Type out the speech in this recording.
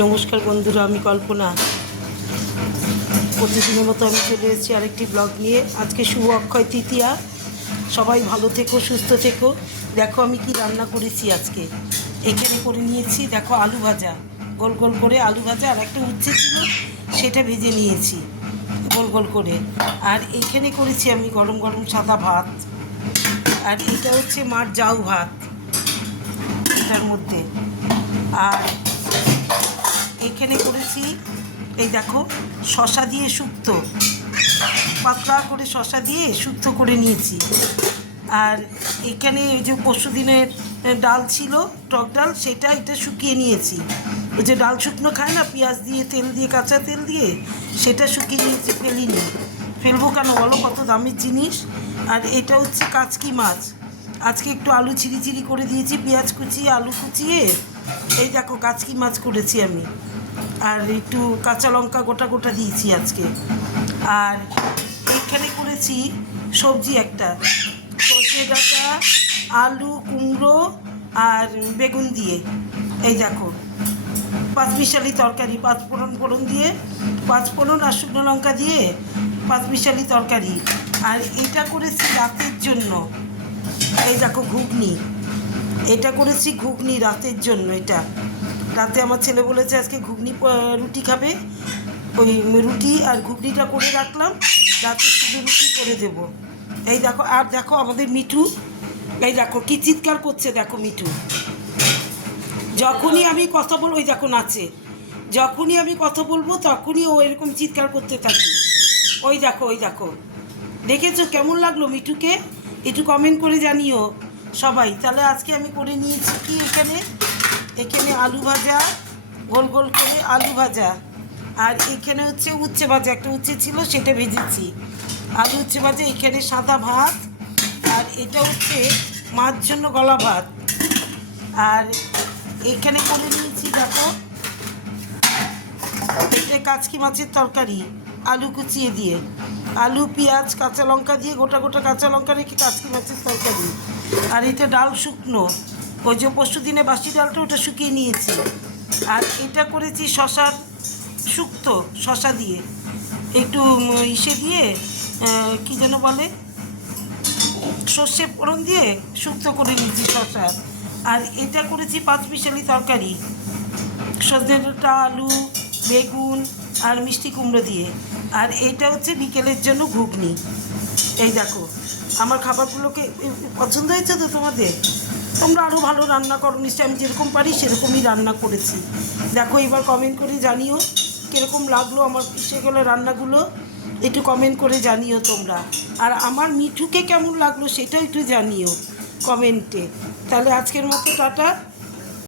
নমস্কার বন্ধুরা, আমি কল্পনা। প্রতিদিনের মতো আমি চলে এসেছি আরেকটি ব্লগ নিয়ে। আজকে শুভ অক্ষয় তৃতীয়া। সবাই ভালো থেকো, সুস্থ থেকো। দেখো আমি কি রান্না করেছি আজকে। এখানে করে নিয়েছি, দেখো আলু ভাজা, গোল গোল করে আলু ভাজা, আর একটা উচ্ছে ছিল সেটা ভেজে নিয়েছি গোল গোল করে। আর এইখানে করেছি আমি গরম গরম সাদা ভাত, আর এটা হচ্ছে মার জাউ ভাত এটার মধ্যে। আর এইখানে করেছি, এই দেখো, শশা দিয়ে শুক্তো, পাতলা করে শশা দিয়ে শুক্তো করে নিয়েছি। আর এখানে ওই যে পরশু দিনের ডাল ছিল, টক ডাল, সেটা এটা শুকিয়ে নিয়েছি। ওই যে ডাল শুকনো খায় না, পেঁয়াজ দিয়ে, তেল দিয়ে, কাঁচা তেল দিয়ে, সেটা শুকিয়ে নিয়েছি, ফেলিনি। ফেলবো কেন বলো, কত দামের জিনিস। আর এটা হচ্ছে কাচকি মাছ। আজকে একটু আলু চিরি চিরি করে দিয়েছি, পেঁয়াজ কুচিয়ে, আলু কুচিয়ে। এই দেখো কাচকি মাছ করেছি আমি। আর একটু কাঁচা লঙ্কা গোটা গোটা দিয়েছি আজকে। আর এইখানে করেছি সবজি একটা, সজনে ডাঁটা, আলু, কুমড়ো আর বেগুন দিয়ে। এই দেখো পাঁচমিশালি তরকারি, পাঁচফোড়ন দিয়ে, পাঁচফোড়ন আর শুকনো লঙ্কা দিয়ে পাঁচমিশালি তরকারি। আর এটা করেছি রাতের জন্য, এই দেখো ঘুগনি, এটা করেছি ঘুগনি রাতের জন্য। এটা রাতে আমার ছেলে বলেছে আজকে ঘুগনি রুটি খাবে, ওই রুটি আর ঘুগনিটা করে রাখলাম, রাতে শুধু রুটি করে দেব। এই দেখো, আর দেখো আমাদের মিঠু, এই দেখো কি চিৎকার করছে, দেখো মিঠু। যখনই আমি কথা বলবো, ওই দেখো নাচে, যখনই আমি কথা বলবো তখনই ও এরকম চিৎকার করতে থাকে। ওই দেখো, ওই দেখো, দেখেছো কেমন লাগলো মিঠুকে? একটু কমেন্ট করে জানিও সবাই। তাহলে আজকে আমি করে নিয়েছি কি, এখানে আলু ভাজা, গোল গোল করে আলু ভাজা। আর এখানে হচ্ছে উচ্ছে ভাজা, একটা উচ্ছে ছিল সেটা ভেজেছি, আলু উচ্ছে ভাজা। এখানে সাদা ভাত, আর এটা হচ্ছে মাছ জন্য গলা ভাত। আর এখানে করে নিয়েছি দেখো, এটা কাচকি মাছের তরকারি, আলু কুচিয়ে দিয়ে, আলু, পেঁয়াজ, কাঁচা লঙ্কা দিয়ে, গোটা গোটা কাঁচা লঙ্কা রেখে কাচকি মাছের তরকারি। আর এটা ডাল শুকনো, ওই যে পরশু দিনে বাসি ডালটা, ওটা শুকিয়ে নিয়েছি। আর এটা করেছি শশার শুক্তো, শশা দিয়ে একটু ইসে দিয়ে, কী যেন বলে, সর্ষে ফোড়ন দিয়ে শুক্তো করে নিয়েছি শশার। আর এটা করেছি পাঁচমিশালি তরকারি, সজনে ডাঁটা, আলু, বেগুন আর মিষ্টি কুমড়ো দিয়ে। আর এইটা হচ্ছে বিকেলের জন্য ঘুগনি। এই দেখো আমার খাবারগুলোকে পছন্দ হয়েছে তো তোমাদের? তোমরা আরও ভালো রান্না করো নিশ্চয়ই, আমি যেরকম পারি সেরকমই রান্না করেছি। দেখো এবার কমেন্ট করে জানিও কীরকম লাগলো আমার সেগুলো রান্নাগুলো, একটু কমেন্ট করে জানিও তোমরা। আর আমার মিঠুকে কেমন লাগলো সেটাও একটু জানিও কমেন্টে। তাহলে আজকের মতো টাটা।